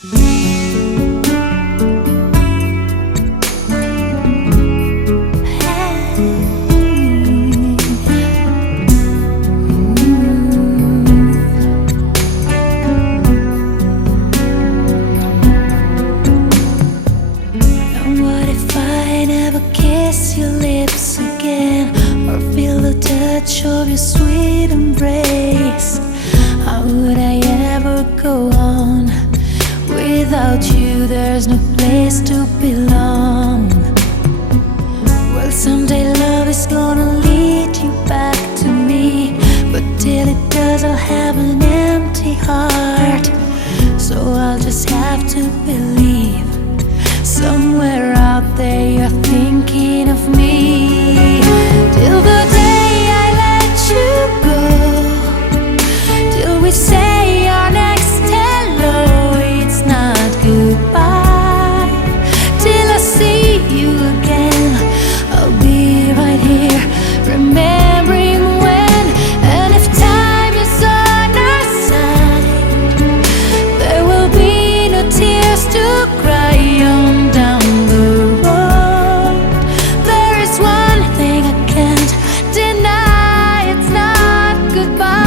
And what if I never kiss your lips again, or feel the touch of your sweet embrace? How would I ever go on? Without you there's no place to belong. Well, someday love is gonna lead you back to me, but till it does I'll have an empty heart. So I'll just have to believe somewhere out there you're thinking of me. Till the day I let you go, till we say our next hello, it's not goodbye. Till I see you again, I'll be right here, remembering when. And if time is on our side, there will be no tears to cry on down the road. There is one thing I can't deny, it's not goodbye.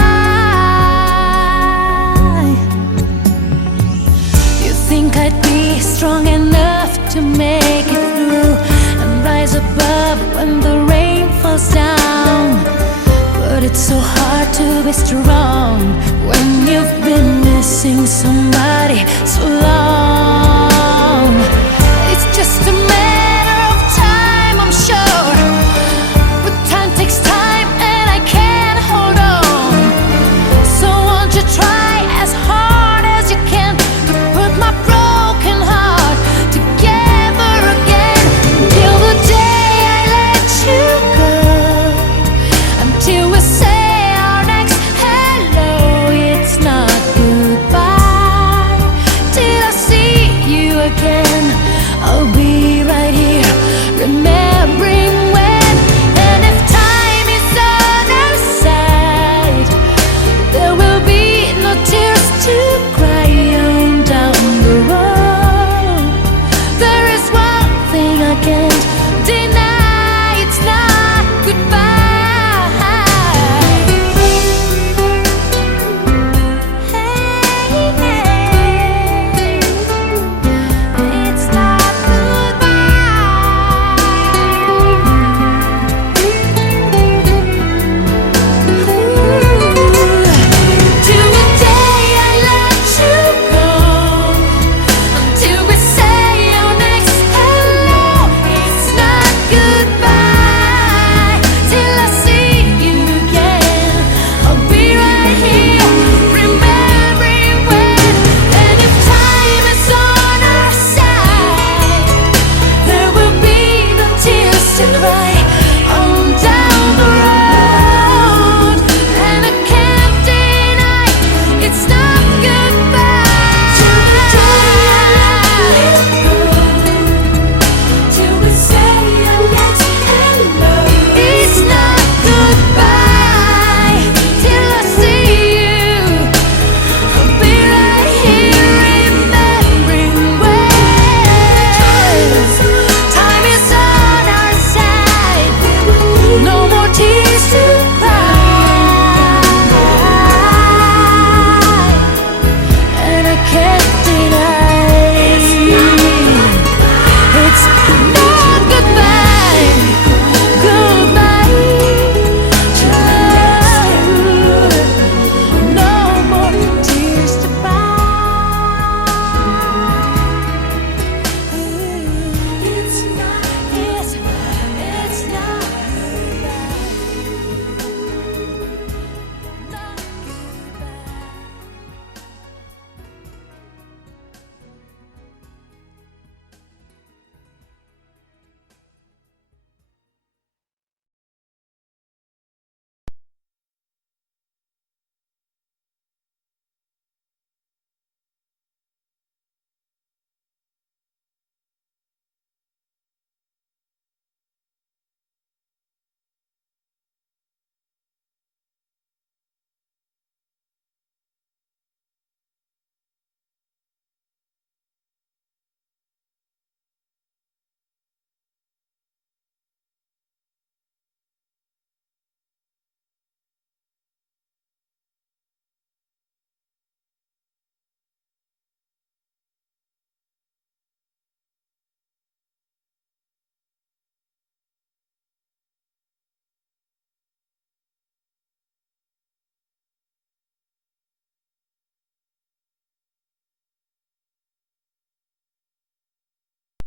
You think I'd be strong enough to make it through and rise above when the rain falls down, but it's so hard to be strong when you've been missing somebody.